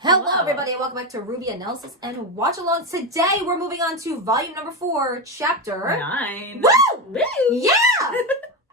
Hello, everybody, and welcome back to RWBY Analysis and Watch Along. Today, we're moving on to volume number 4, chapter 9. Woo! Woo! Yeah!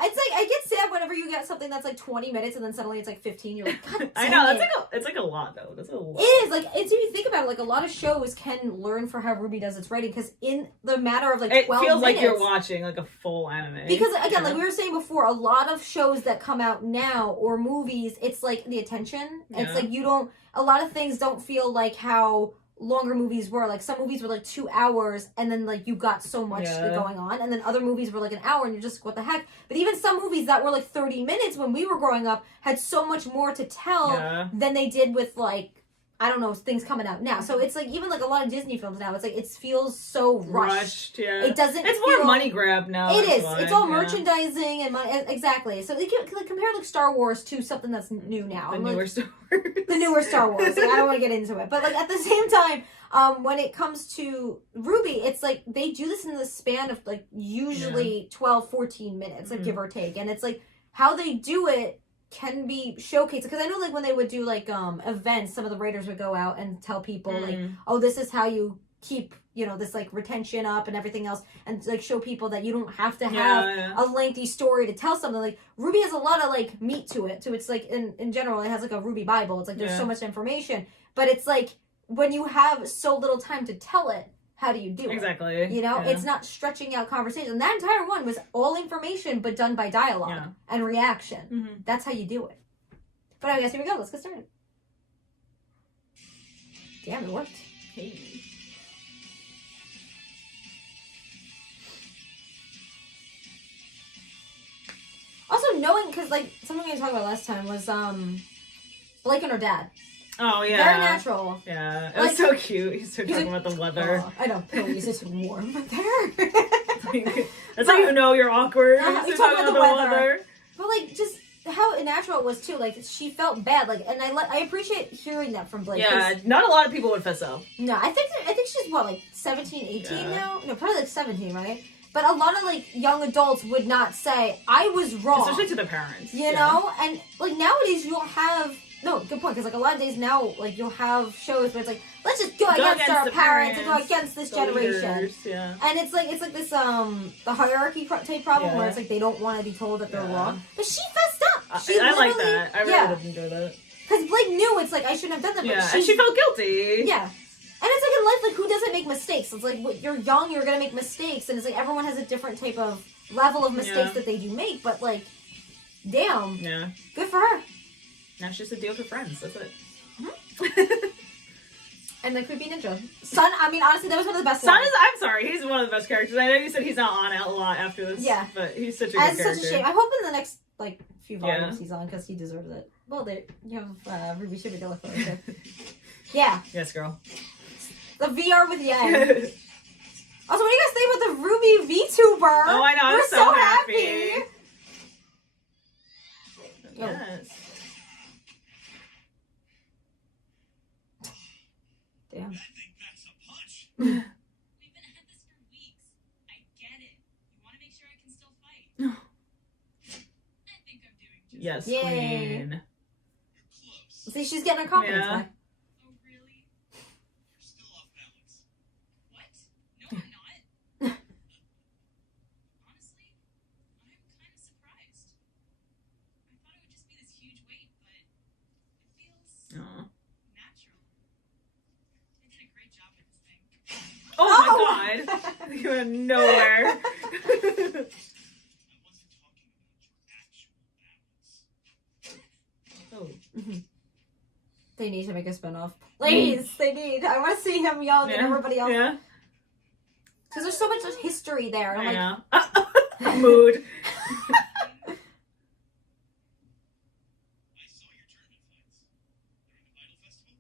It's like, I get sad whenever you get something that's like 20 minutes and then suddenly it's like 15. You're like, God damn I know, it. it's like a lot, though. That's a lot. It is. Like, it's, if you think about it, like, a lot of shows can learn for how RWBY does its writing, because in the matter of like 12 minutes... It feels like you're watching like a full anime. Because, again, like we were saying before, a lot of shows that come out now, or movies, it's like the attention. Yeah. It's like you don't... A lot of things don't feel like how longer movies were. Like, some movies were like 2 hours, and then like you got so much going on, and then other movies were like an hour, and you're just, what the heck? But even some movies that were like 30 minutes when we were growing up had so much more to tell than they did with like, I don't know, things coming out now. So it's like, even like a lot of Disney films now, it's like, it feels so rushed. It doesn't It's more money grab now. It is. It's all merchandising and money. Exactly. So they can like, compare like Star Wars to something that's new now. The newer Star Wars. The newer Star Wars. Like, I don't want to get into it. But like at the same time, when it comes to RWBY, it's like they do this in the span of like usually 12, 14 minutes, like give or take. And it's like how they do it can be showcased, because I know like when they would do like events, some of the writers would go out and tell people like, oh, this is how you keep, you know, this like retention up and everything else, and like show people that you don't have to have a lengthy story to tell something. Like RWBY has a lot of like meat to it, so it's like in general it has like a RWBY Bible. It's like there's so much information, but it's like when you have so little time to tell it, how do you do it? Exactly. You know, it's not stretching out conversation. That entire one was all information, but done by dialogue and reaction. That's how you do it. But I guess here we go. Let's get started. Damn, it worked. Hey. Also, knowing, because like something we were talking about last time was Blake and her dad. Oh, yeah. Very natural. Yeah. It was so cute. He's talking about the weather. I know. Please, it's warm, but there. That's how you know you're awkward. He's talking about the weather. But, like, just how natural it was, too. Like, she felt bad. Like, and I appreciate hearing that from Blake. Yeah, not a lot of people would fess up. No, I think she's, what, like 17, 18 now? No, probably like 17, right? But a lot of, like, young adults would not say, I was wrong. Especially to their parents. You know? And, like, nowadays you'll have... No, good point, because, like, a lot of days now, like, you'll have shows where it's like, let's just go against our parents and go against this generation. Leaders, and it's like this, the hierarchy type problem where it's like they don't want to be told that they're wrong. But she fessed up. I like that. I really did enjoy that. Because Blake knew it's like, I shouldn't have done that, but and she felt guilty. Yeah. And it's like in life, like, who doesn't make mistakes? It's like, you're young, you're going to make mistakes, and it's like everyone has a different type of level of mistakes that they do make, but, like, damn. Yeah. Good for her. Now she has to deal with her friends. That's it. And the creepy ninja. Sun, I mean, honestly, that was one of the best Sun ones. I'm sorry, he's one of the best characters. I know you said he's not on a lot after this. Yeah. But he's such a good character. It's such a shame. I hope in the next, like, few volumes he's on, because he deserves it. Well, there, you have Ruby Shibidilla for it, too. Yeah. Yes, girl. The VR with Yang. Also, what do you guys think about the RWBY VTuber? Oh, I know. I'm so happy. Yes. Damn. I think that's a punch. We've been at this for weeks. I get it. You want to make sure I can still fight. I think I'm doing just yes, Yay. Queen. You're close. See, she's getting her confidence back. Oh, really? You're still off balance. What? No, I'm not. Honestly, I'm kind of surprised. I thought it would just be this huge weight, but it feels natural. Oh my god! You went nowhere. I wasn't talking about your actual balance. Oh. They need to make a spinoff. Please, they need. I want to see him young and everybody else. Yeah. Because there's so much history there. I'm like, mood. I saw your tournament fights. During the Vital Festival?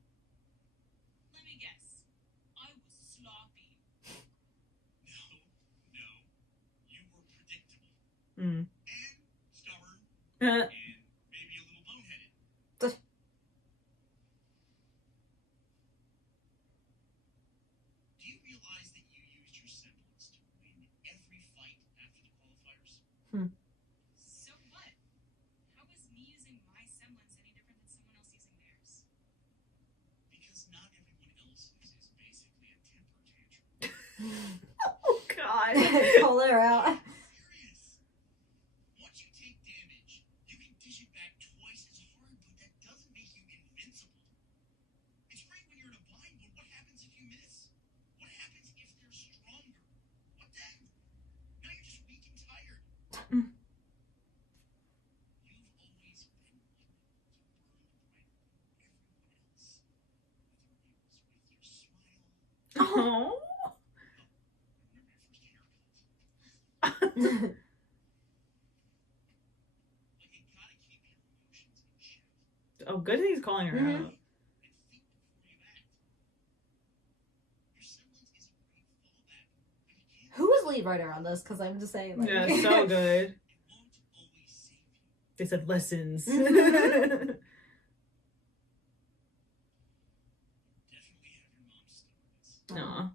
Let me guess. I was sloppy. No. You were predictable. And stubborn. And maybe a little boneheaded. Do you realize that you used your semblance to win every fight after the qualifiers? So what? How is me using my semblance any different than someone else using theirs? Because Pull her out. Furious. Once you take damage, you can dish it back twice as hard, but that doesn't make you invincible. It's great when you're in a bind, but what happens if you miss? What happens if they're stronger? What then? Now you're just weak and tired. You've always been wonderful to burn brighter than everyone else. With your nails, with your smile. Oh. I remember your first haircut. But you gotta keep your emotions in check. Oh, good that he's calling her Mhm. out. And think before you act. Your semblance is a great fallback, but you can't. Who was lead writer on this? Because I'm just saying. Like, Yeah, so good. It won't always save you. They said lessons. Mhm. Definitely have your mom's stories. Aw. Oh,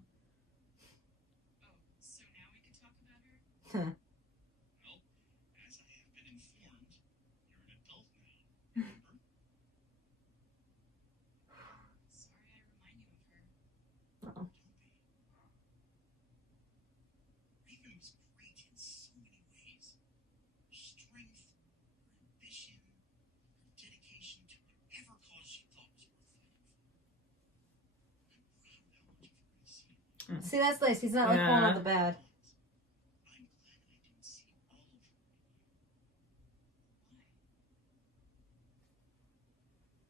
so now we can talk about her? Well, as I have been informed, you're an adult now. Remember? Sorry I remind you of her. Uh-oh. Don't be. Raven was great in so many ways. Her strength, her ambition, her dedication to whatever cause she thought was worth fighting for. I'm proud of how much of her I see in you. See, that's nice. He's not like calling out the bad. I'm glad I didn't see all of her in you.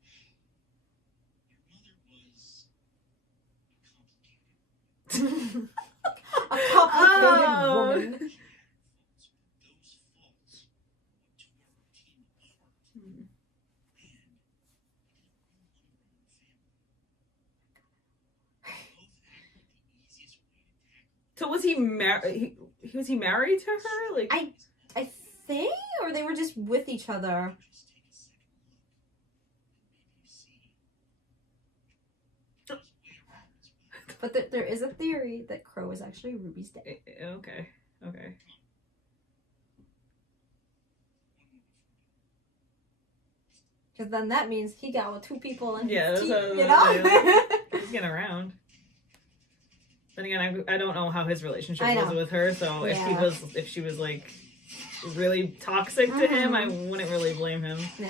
Why? Your mother was a complicated woman. A complicated Oh. woman. She had faults, but those faults were what tore our team apart. And we didn't really want to ruin our family. We both acted the easiest way to tackle. So was he married? Was he married to her? Like, I think, or they were just with each other. Just take a second look, and maybe you see. There's a way around this way. But there is a theory that Crow is actually Ruby's dad. okay, okay. One more before Because then that means he got with two people and Yeah, that's team, what I was you gonna know? He's getting around. Then again, I don't know how his relationship I know. was with her. So Yeah. if she was like really toxic to him, I wouldn't really blame him. Yeah.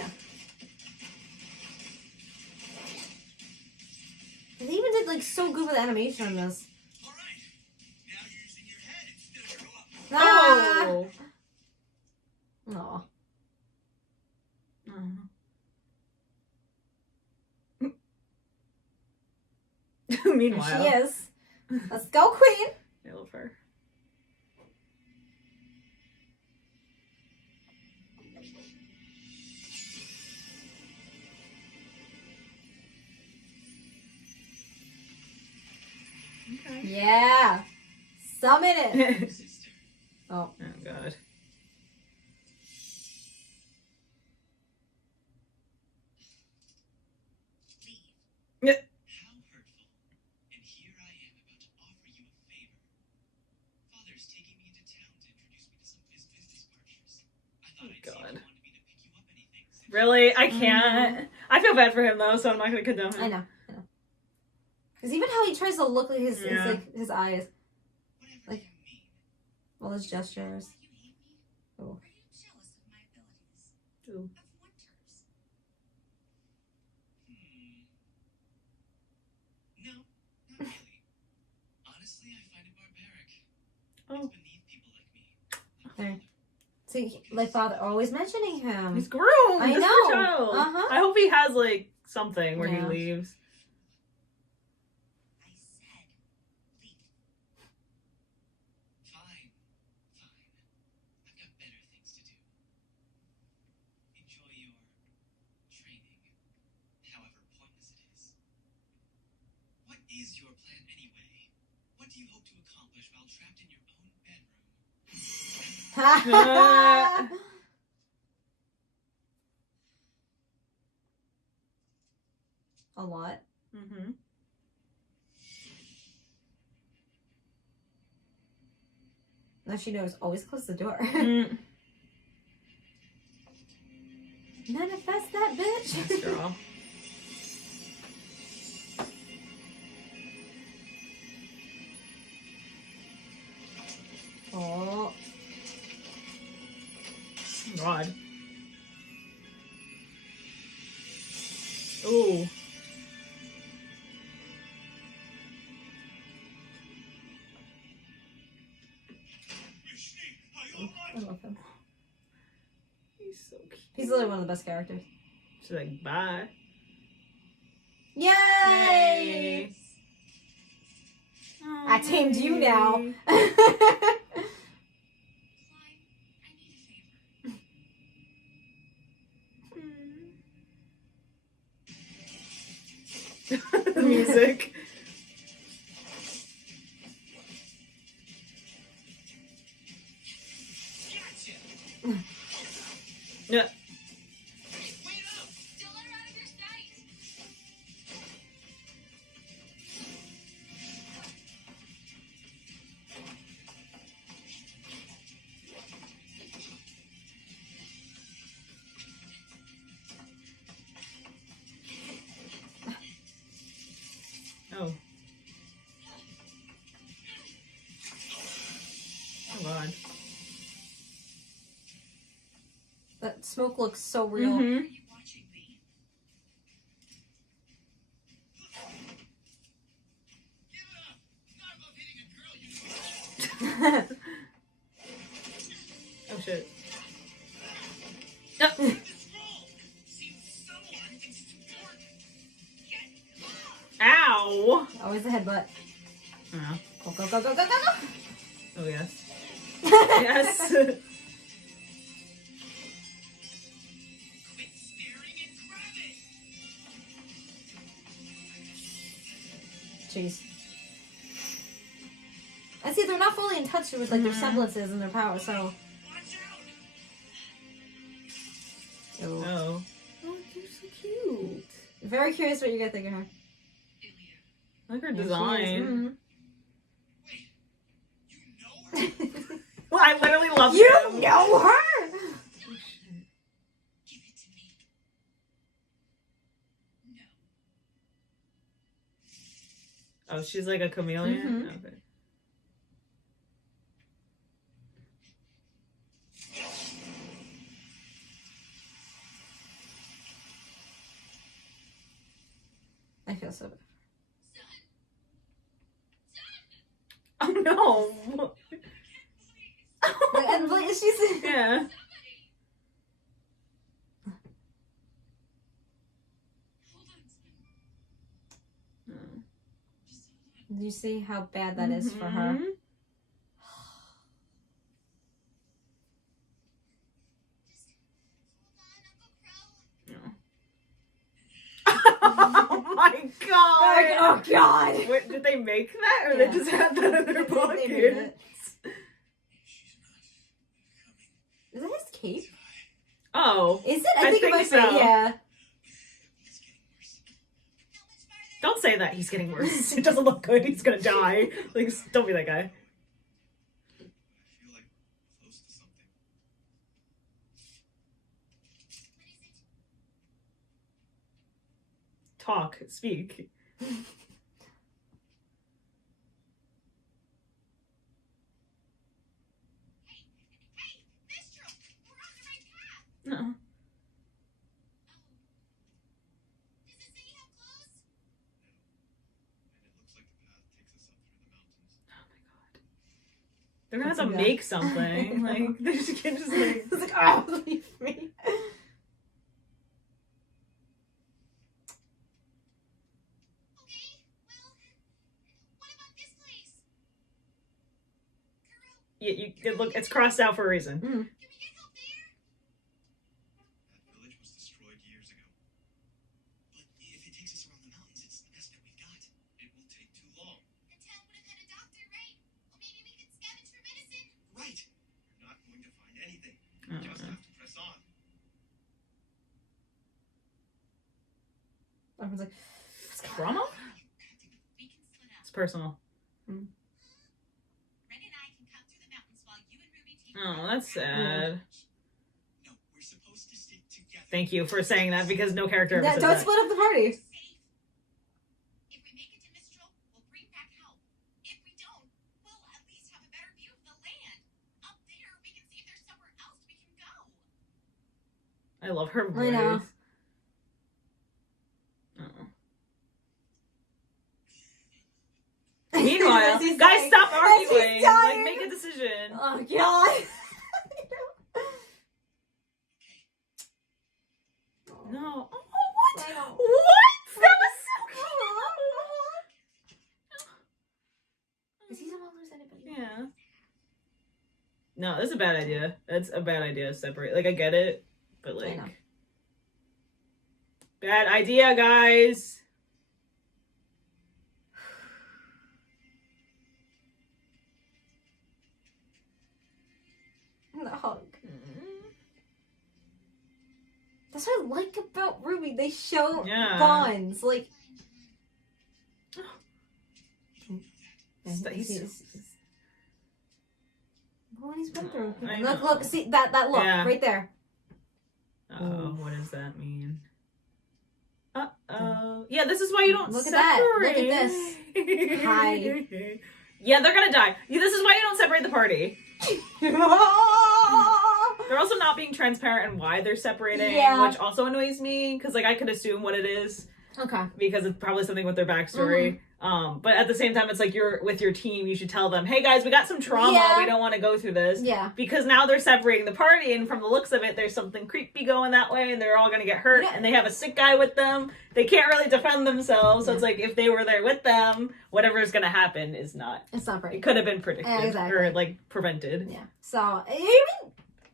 And they even did like so good with animation on this. All right. Now you're using your head instead of your arm. Oh. Aw. There Meanwhile, she is. Let's go, Queen. I love her. Okay. Yeah. Summon it. Sister. Oh. Oh god. Leave. Yeah. How hurtful. And here I am about to offer you a favor. Father's taking me into town to introduce me to some of his business partners. I thought I'd see if God. you wanted me to pick you up anything. since- Really? I can't. I feel bad for him though, so I'm not gonna condone him. I know. Because even how he tries to look like his Yeah. his eyes, Whatever Like- you mean. all his gestures. Why you hate me? Oh. Are you jealous of my abilities? Ooh. Of what terms? No, not really. Honestly, I find it barbaric. Oh. It's beneath people like me. There. See, like father always mentioning him. He's groomed. I This know. poor child. Uh-huh. I hope he has like something where Yeah. he leaves. I said, leave. Fine. I've got better things to do. Enjoy your training, however pointless it is. What is your plan anyway? What do you hope to accomplish while trapped in your own bedroom? A lot. Mm-hmm. Now she knows. Always close the door. Mm. Manifest that bitch. This girl. God. Ooh. I love him. He's so cute. He's literally one of the best characters. She's like, bye. Yay! Yay. I tamed you now. Climb, I need a favor. The music. Gotcha! Yeah. Hey, wait up! Don't let her out of your sight. Oh. Oh God. That smoke looks so real. Why are you watching me? Give it up! Not above hitting a girl, you know. Oh shit. This roll seems someone thinks it's important. Get Ow! Always a headbutt. Oh. Go, go, go, go, go, go, go. Oh yes. Yes. quit staring and grab it! Jeez. I see they're not fully in touch with like their semblances and their power, so. Watch out! Ooh. Oh. Oh, you're so cute. Very curious what you're gonna think of her. Ilya, I like her There she is. design. wait. You know her? Well, I literally love You him. know her? Give it to me. No. Oh, she's like a chameleon? Mhm. Okay. I feel so bad. Oh no! Like, and like, she's. Yeah. Hold on, son. Just hold on. Do you see how bad that is for her? Mhm. Oh my Like, god! oh god! Wait, did they make that, or Yeah. they just had that in their They made pocket? it. She's not coming. Is that his cape? Oh, Is it? I I think it think might so. be, yeah. It's getting worse. How much farther? don't say that. He's getting worse. It doesn't look good. He's gonna die. Like, don't be that guy. I feel like close to something. What is it? Talk, speak. Hey, Mistral! We're on the right path! No. Oh. Does it say how close? And it looks like the path takes us up through the mountains. Oh my god. They're gonna have That's to bad. make something. Like, they just can't just like. It's like, oh, leave me. Okay, well, what about this place? Kuro, Look, it's crossed out for a reason. can we get help there? That village was destroyed years ago. But if it takes us around the mountains, it's the best bet we've got. It will take too long. The town would have had a doctor, right? Or maybe we could scavenge for medicine? Right. We're not going to find anything. Oh, We just no. have to press on. Everyone's like, Trauma? We can split up. It's personal. Ren and I can cut through the mountains while you and Ruby take Oh, that's sad. No, we're supposed to stick together. Thank you for saying that because no character ever "Yeah, says don't that. split up the party. Safe. If we make it to Mistral, we'll bring back help. If we don't, we'll at least have a better view of the land. Up there, we can see if there's somewhere else we can go. I love her voice. I know. Meanwhile, He's guys, like- stop as he's arguing. Like, tired. make a decision. Oh god. No. Oh, what? I know. What? That was so cute. Is he someone lose anybody? Yeah. No, that's a bad idea. That's a bad idea to separate. Like, I get it, but I know. like, bad idea, guys. The hug. That's what I like about RWBY. They show Yeah. bonds. Like, He's- what he's been through. I Look, know. look, see that look Yeah. right there. Uh-oh, what does that mean? Uh-oh. Yeah, this is why you don't Look at separate. that. Look at this. Hide. Yeah, they're gonna die. Yeah, this is why you don't separate the party. They're also not being transparent in why they're separating, Yeah. which also annoys me, because like I could assume what it is, Okay. because it's probably something with their backstory. But at the same time, it's like you're with your team, you should tell them, hey guys, we got some trauma, Yeah. we don't want to go through this. Yeah. Because now they're separating the party, and from the looks of it, there's something creepy going that way, and they're all gonna get hurt, Yeah. and they have a sick guy with them. They can't really defend themselves, so Yeah. it's like if they were there with them, whatever's gonna happen is not. It's not It pretty. could have been predicted Exactly. or like prevented. Yeah. So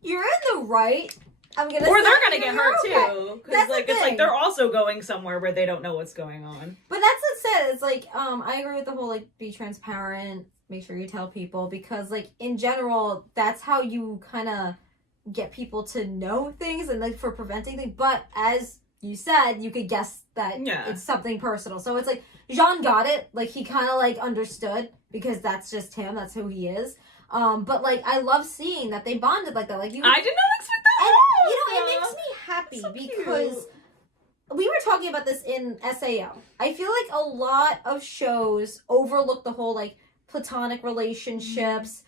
you're in the right. I'm gonna. Or say they're gonna get you're hurt okay. too, because That's the like it's like thing. they're also going somewhere where they don't know what's going on. But that's what's said. It's like, I agree with the whole, like, be transparent, make sure you tell people, because, like, in general, that's how you kind of get people to know things and, like, for preventing things. But as you said, you could guess that Yeah. it's something personal. So it's like, Jean got it. Like, he kind of, like, understood, because that's just him. That's who he is. But, like, I love seeing that they bonded like that. Like, you. I did not expect that. And, at all. you know, it makes me happy So cute. because we were talking about this in SAO. I feel like a lot of shows overlook the whole, like, platonic relationships,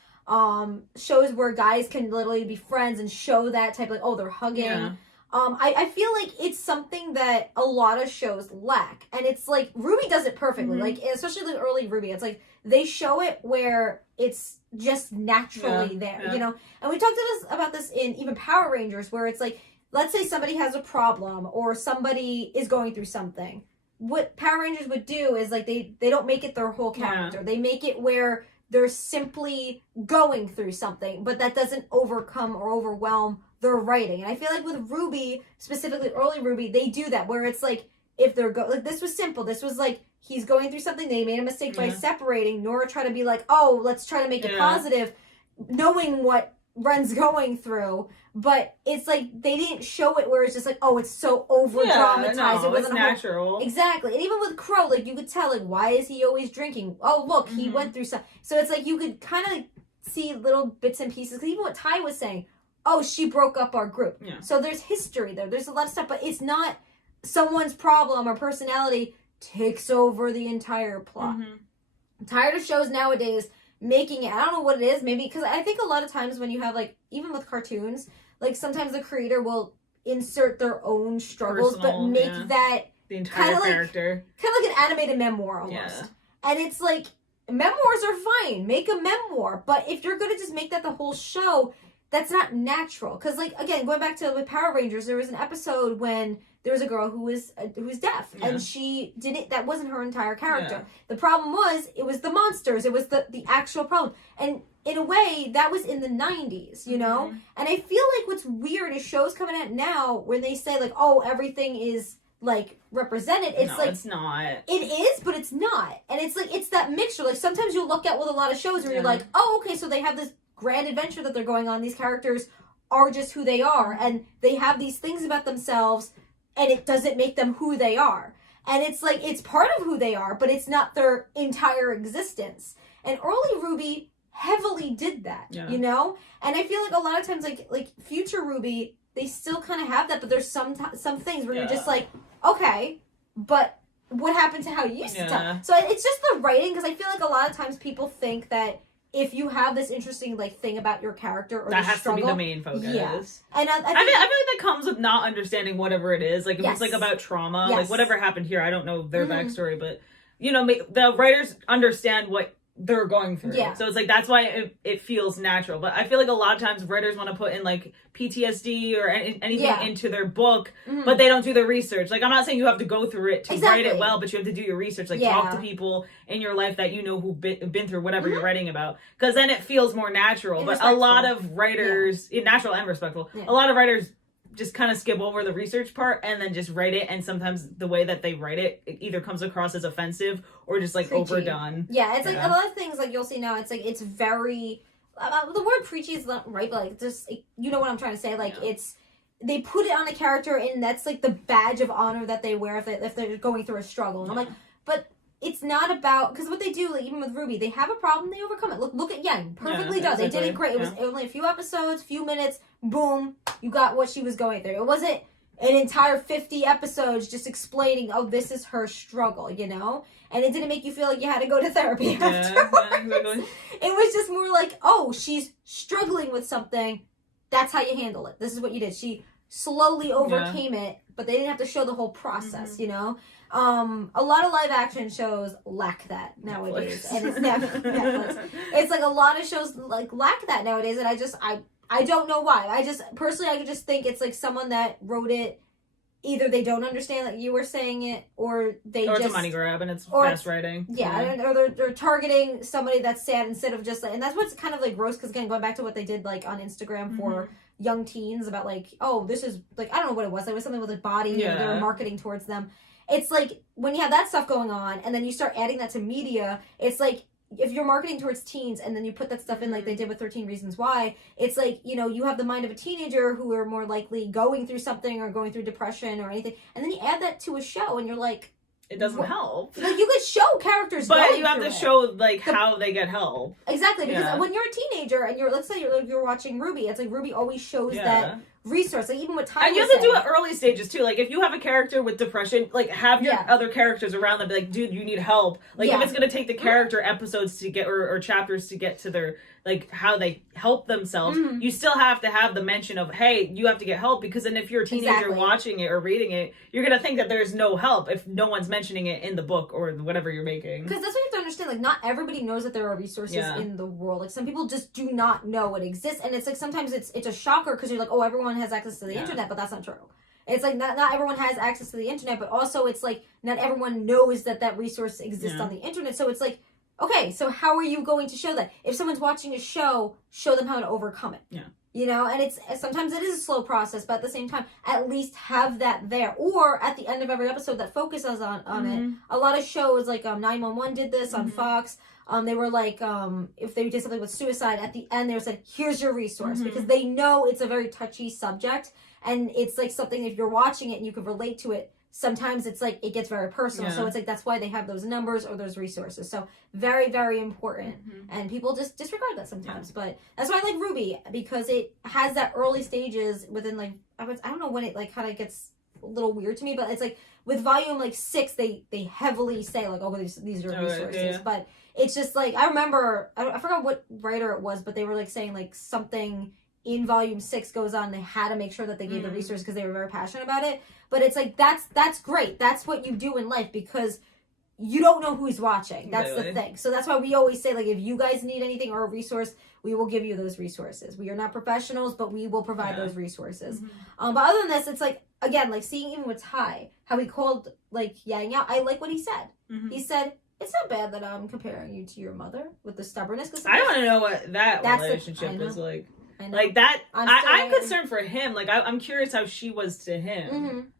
shows where guys can literally be friends and show that type of, like, oh, they're hugging. Yeah. I feel like it's something that a lot of shows lack. And it's like, RWBY does it perfectly. Mhm. Like, especially the early RWBY. It's like, they show it where it's just naturally there, yeah. you know? And we talked about this in even Power Rangers, where it's like, let's say somebody has a problem or somebody is going through something. What Power Rangers would do is, like, they don't make it their whole character. Yeah. They make it where they're simply going through something, but that doesn't overcome or overwhelm their writing. And I feel like with RWBY, specifically early RWBY, they do that, where it's like, if they're like, this was simple. This was like, he's going through something, they made a mistake by Yeah. separating, nor try to be like, oh, let's try to make it Yeah. positive, knowing what Ren's going through. But it's like, they didn't show it where it's just like, oh, it's so over dramatized. Yeah, no, it it's wasn't a whole- natural. Exactly. And even with Crow, like, you could tell, like, why is he always drinking? Oh, look, he Mhm. went through some. So it's like, you could kind of see little bits and pieces. Because even what Ty was saying, oh, she broke up our group. Yeah. So there's history there. There's a lot of stuff, but it's not someone's problem or personality takes over the entire plot. Mhm. I'm tired of shows nowadays making it, I don't know what it is, maybe, because I think a lot of times when you have, like, even with cartoons, like, sometimes the creator will insert their own struggles, Personal, but make yeah. that The entire kinda like- character. kind of like an animated memoir almost. Yeah. And it's like, memoirs are fine. Make a memoir. But if you're going to just make that the whole show, that's not natural. Because, like, again, going back to with Power Rangers, there was an episode when there was a girl who was deaf. Yeah. And she didn't, that wasn't her entire character. Yeah. The problem was, it was the monsters. It was the actual problem. And in a way, that was in the 90s, you know? Mhm. And I feel like what's weird is shows coming out now when they say, like, oh, everything is, like, represented. It's No, like, it's not. it is, but it's not. And it's like, it's that mixture. Like, sometimes you'll look at with a lot of shows where you're Yeah. like, oh, okay, so they have this grand adventure that they're going on. These characters are just who they are. And they have these things about themselves, and it doesn't make them who they are. And it's like, it's part of who they are, but it's not their entire existence. And early RWBY heavily did that, Yeah. you know? And I feel like a lot of times, like future RWBY, they still kind of have that, but there's some things where you're Yeah. just like, okay, but what happened to how you used to Yeah. tell? So it's just the writing, because I feel like a lot of times people think that if you have this interesting like thing about your character or that the has struggle, to be the main focus. Yeah. And I feel like that comes with not understanding whatever it is. Like if it's like about trauma, like whatever happened here, I don't know their backstory, but you know, the writers understand what they're going through. Yeah. So it's like that's why it feels natural. But I feel like a lot of times writers want to put in like PTSD or anything into their book, but they don't do the research. Like I'm not saying you have to go through it to write it well, but you have to do your research. Like talk to people in your life that you know who've been through whatever you're writing about, because then it feels more natural. But a lot of writers, natural and respectful, a lot of writers just kind of skip over the research part and then just write it, and sometimes the way that they write it either comes across as offensive or just like preachy. Overdone. Yeah, it's like a lot of things like you'll see now, it's like it's very the word preachy is not right, but like just you know what I'm trying to say, like it's they put it on a character and that's like the badge of honor that they wear if they're going through a struggle, and I'm like, but it's not about, because what they do, like even with RWBY, they have a problem, they overcome it. Look at Yang, perfectly done. They did it great. It was only a few episodes, few minutes, boom, you got what she was going through. It wasn't an entire 50 episodes just explaining, oh, this is her struggle, you know? And it didn't make you feel like you had to go to therapy afterwards. Yeah, exactly. It was just more like, oh, she's struggling with something, that's how you handle it. This is what you did. She slowly overcame it, but they didn't have to show the whole process, you know? A lot of live action shows lack that nowadays, Netflix. and it's Netflix. It's like a lot of shows like lack that nowadays, and I don't know why. I just think it's like someone that wrote it, either they don't understand that you were saying it, or it's a money grab and it's fast writing. Yeah, or they're targeting somebody that's sad instead of just like, and that's what's kind of like gross, because again, going back to what they did like on Instagram for young teens about like, oh, this is like, I don't know what it was. It was something with like body, and they were marketing towards them. It's like when you have that stuff going on and then you start adding that to media, it's like if you're marketing towards teens and then you put that stuff in like they did with 13 Reasons Why, it's like, you know, you have the mind of a teenager who are more likely going through something or going through depression or anything, and then you add that to a show and you're like, it doesn't help. Like you could show characters, but you have to show like how they get help. Exactly, because when you're a teenager and let's say you're watching RWBY, it's like RWBY always shows that resource, like even with time. And you have to do it early stages too. Like if you have a character with depression, like have your other characters around them be like, dude, you need help. Like if it's gonna take the character episodes to get or chapters to get to their like how they help themselves, you still have to have the mention of, hey, you have to get help, because then if you're a teenager watching it or reading it, you're gonna think that there's no help if no one's mentioning it in the book or whatever you're making. Because that's what you have to understand. Like not everybody knows that there are resources in the world. Like some people just do not know it exists, and it's like sometimes it's a shocker because you're like, oh, everyone has access to the internet, but that's not true. It's like not everyone has access to the internet, but also it's like not everyone knows that resource exists on the internet. So it's like, okay, so how are you going to show that? If someone's watching a show, show them how to overcome it. Yeah. You know, and it's sometimes it is a slow process, but at the same time, at least have that there. Or at the end of every episode that focuses on it. A lot of shows like 911 did this on Fox. They were like, if they did something with suicide, at the end they were said, here's your resource, because they know it's a very touchy subject, and it's like something, if you're watching it and you can relate to it, sometimes it's like it gets very personal. So it's like that's why they have those numbers or those resources. So very, very important, and people just disregard that sometimes. But that's why I like RWBY, because it has that early stages within like I don't know when it like kind of gets a little weird to me, but it's like with volume like 6 they heavily say like, oh, these are resources, but it's just like I remember I forgot what writer it was, but they were like saying like something in volume 6 goes on, they had to make sure that they gave the resource because they were very passionate about it. But it's like that's great. That's what you do in life, because you don't know who's watching. That's the thing. So that's why we always say, like, if you guys need anything or a resource, we will give you those resources. We are not professionals, but we will provide those resources. But other than this, it's like, again, like seeing even with Ty, how he called like Yang out. I like what he said. He said, it's not bad that I'm comparing you to your mother with the stubbornness. I want to know what that relationship was like. Like that, I'm concerned for him. Like I'm curious how she was to him.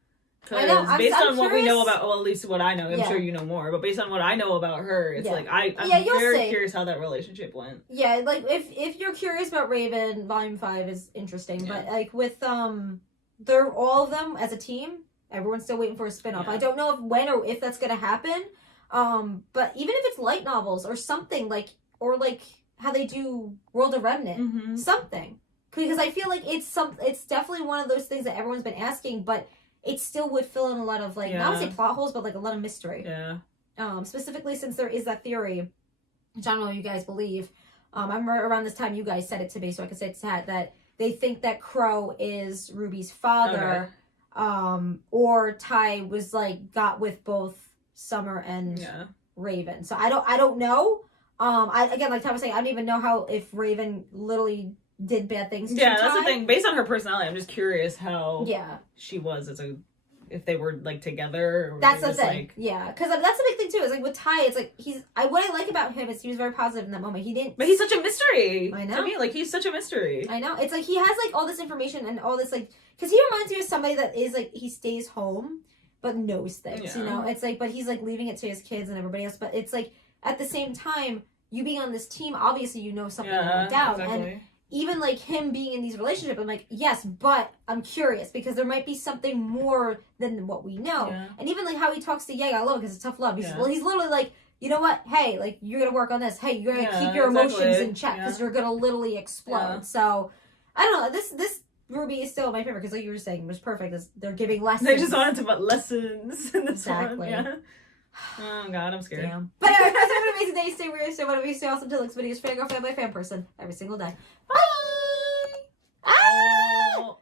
Because based on what we know about, well, at least what I know, I'm sure you know more, but based on what I know about her, it's like I'm very curious how that relationship went. Yeah, like if you're curious about Raven, Volume 5 is interesting, but like with they're all of them as a team. Everyone's still waiting for a spinoff. I don't know when or if that's gonna happen. But even if it's light novels or something like how they do World of Remnant, something, because I feel like it's definitely one of those things that everyone's been asking, but it still would fill in a lot of like not to say plot holes, but like a lot of mystery. Specifically since there is that theory, which I don't know if you guys believe, I remember around this time you guys said it to me, so I could say it to Kat, that they think that Crow is Ruby's father, or Ty was like got with both Summer and Raven. So I don't know. Again, like Tom was saying, I don't even know how if Raven literally did bad things to Ty. That's the thing. Based on her personality, I'm just curious how she was as if they were like together. Or that's the thing. Like... Yeah, because that's the big thing too. Is like with Ty, it's like what I like about him is he was very positive in that moment. He didn't, but he's such a mystery. I know. To me, like he's such a mystery. I know. It's like he has like all this information and all this like, because he reminds me of somebody that is like he stays home but knows things. You know, it's like, but he's like leaving it to his kids and everybody else. But it's like at the same time, you being on this team, obviously you know something went down. Exactly. And even like him being in these relationships, I'm like, yes, but I'm curious because there might be something more than what we know. Yeah. And even like how he talks to Yang, I love it because it's tough love. He's literally like, you know what? Hey, like you're gonna work on this. Hey, you're gonna keep your emotions in check because you're gonna literally explode. Yeah. So I don't know. This RWBY is still my favorite because like you were saying, it was perfect. They're giving lessons. They just wanted to put lessons in this one. Yeah. Oh god, I'm scared. Damn. But anyway, guys, have an amazing day. Stay weird, stay whatever you stay awesome till next video. Fangirl, fan by fan person every single day. Bye! Ah!